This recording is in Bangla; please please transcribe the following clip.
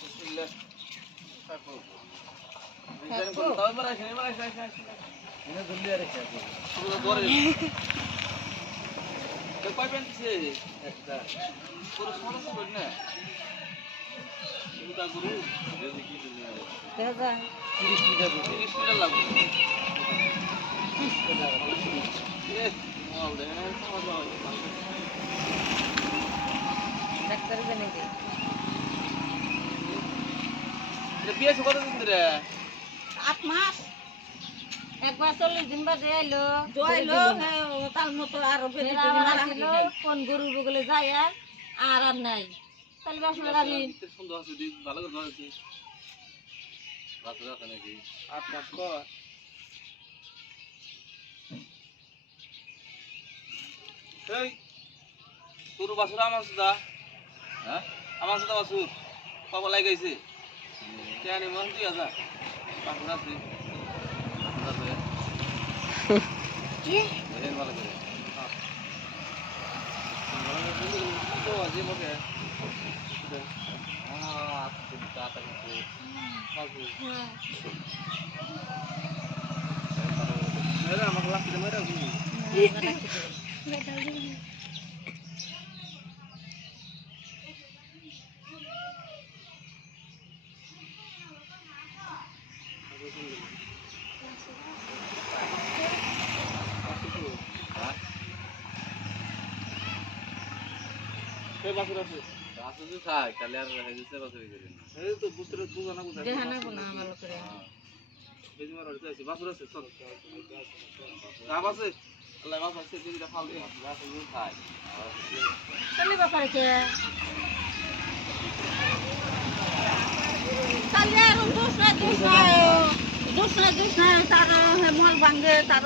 বিসমিল্লাহ থাকো ডিজাইন করে দাও এবার আসেন এনে জলদি আর রেখে আসো পুরো ধরে তো কয় পেন্টছে একটা পুরো সমস্যা করে না এটা গুরু যদি কি দিন দাদা 30 মিটার লাগবে 30 টাকা এ মাল দেন সমস্যা হয় ডাক্তার জানে কি এটা বিয়েছে কতদিন ধরে 8 মাস একবার 40 দিন বাদে আইলো জয়লো তার মতো আরো বেশি মারা ছিল কোন গরুর বগলে যায় আর আর নাই তাহলে বাসনা গাড়ি সুন্দর আছে দিন ভালো করে ধরেছি রাতে রাতে নাকি 8 মাস পর এই তোর বাসুর আমার সুদা হ্যাঁ আমার সুদা বাসুর পাপা লাগাইছে কেন মন তুই আসা বাসুর আছে কি দেখেন ভালো করে তো আজি মতে তুমি তাতা কিন্তু বাসু মেরা আমাকে লাগতে মেরা কই বাসুর আছে বাসুর তো খায় কালে আর হেজে বাসুর করেন এই তো বুঝতে বুঝা না বুঝা দেখানা কোনা ভালো করে এই মার আর আছে বাসুর আছে চল গাব আছে আল্লাহ বাস আছে দিটা ফাল দে বাসুর খায় চলি ব্যাপারে কে কালে আর দোষ না তার মল ভাঙে তার